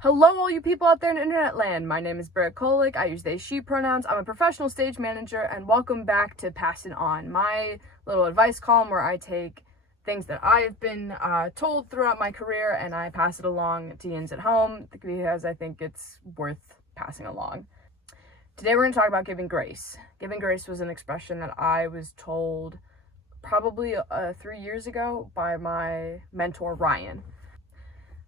Hello, all you people out there in internet land. My name is Brevity. I use they, she pronouns. I'm a professional stage manager, and welcome back to Pass It On, my little advice column where I take things that I've been told throughout my career and I pass it along to yins at home because I think it's worth passing along. Today we're going to talk about giving grace. Giving grace was an expression that I was told probably 3 years ago by my mentor, Ryan.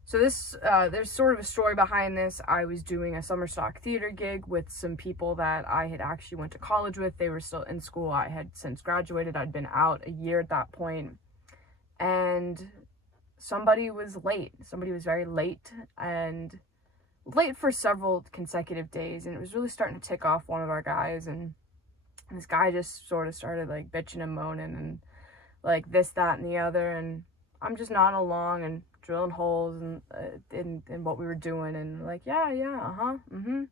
So there's sort of a story behind this. I was doing a summer stock theater gig with some people that I had actually went to college with. They were still in school. I had since graduated. I'd been out a year at that point. And somebody was late. Somebody was very late and late for several consecutive days. And it was really starting to tick off one of our guys. And this guy just sort of started like bitching and moaning and like this, that, and the other. And I'm just nodding along and drilling holes in what we were doing, and like and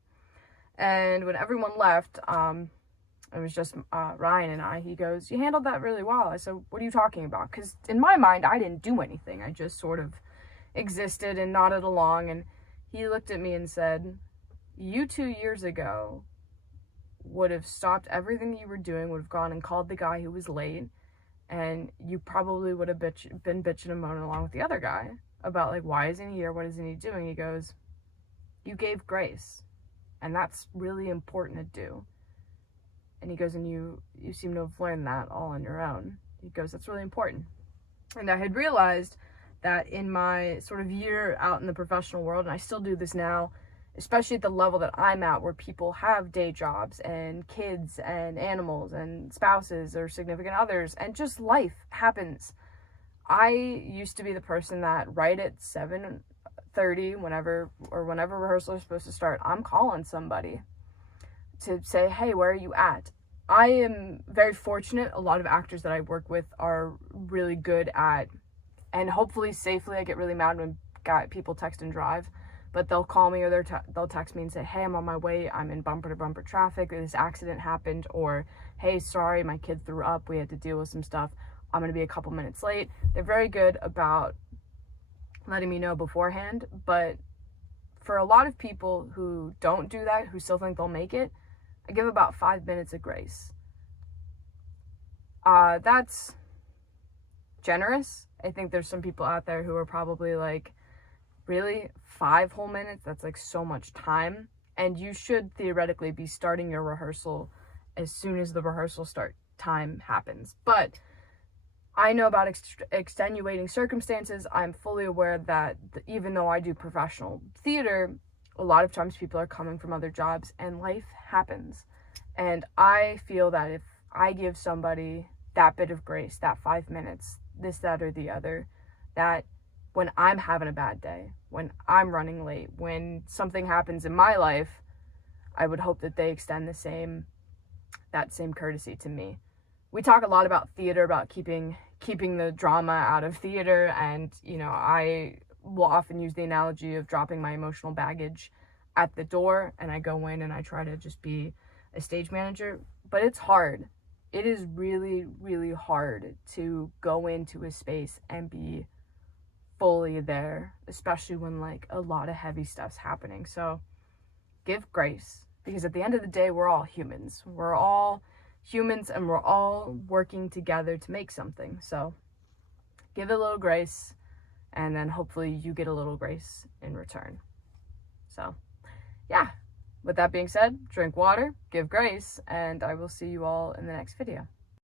when everyone left, it was just Ryan and I. He goes, "You handled that really well." I said, "What are you talking about?" Because in my mind I didn't do anything. I just sort of existed and nodded along. And he looked at me and said, "You 2 years ago would have stopped everything you were doing, would have gone and called the guy who was late, and you probably would have been bitching and moaning along with the other guy about like, why isn't he here? What isn't he doing?" He goes, "You gave grace, and that's really important to do." And he goes, "And you seem to have learned that all on your own." He goes, "That's really important." And I had realized that in my sort of year out in the professional world, and I still do this now, especially at the level that I'm at, where people have day jobs and kids and animals and spouses or significant others, and just life happens. I used to be the person that right at 7:30, whenever rehearsal is supposed to start, I'm calling somebody to say, "Hey, where are you at?" I am very fortunate. A lot of actors that I work with are really good at, and hopefully safely, I get really mad when people text and drive, but they'll call me or they'll text me and say, "Hey, I'm on my way. I'm in bumper to bumper traffic. This accident happened," or, "Hey, sorry, my kid threw up. We had to deal with some stuff. I'm going to be a couple minutes late." They're very good about letting me know beforehand, but for a lot of people who don't do that, who still think they'll make it, I give about 5 minutes of grace. That's generous. I think there's some people out there who are probably like, really, 5 whole minutes? That's like so much time. And you should theoretically be starting your rehearsal as soon as the rehearsal start time happens. But I know about extenuating circumstances. I'm fully aware that even though I do professional theater, a lot of times people are coming from other jobs and life happens. And I feel that if I give somebody that bit of grace, that 5 minutes, this, that, or the other, that when I'm having a bad day, when I'm running late, when something happens in my life, I would hope that they extend that same courtesy to me. We talk a lot about theater, about keeping the drama out of theater, and I will often use the analogy of dropping my emotional baggage at the door, and I go in and I try to just be a stage manager. But it's hard. It is really, really hard to go into a space and be fully there, especially when like a lot of heavy stuff's happening. So give grace, because at the end of the day, we're all humans. We're all humans, and we're all working together to make something. So give it a little grace, and then hopefully you get a little grace in return. So yeah, with that being said, drink water, give grace, and I will see you all in the next video.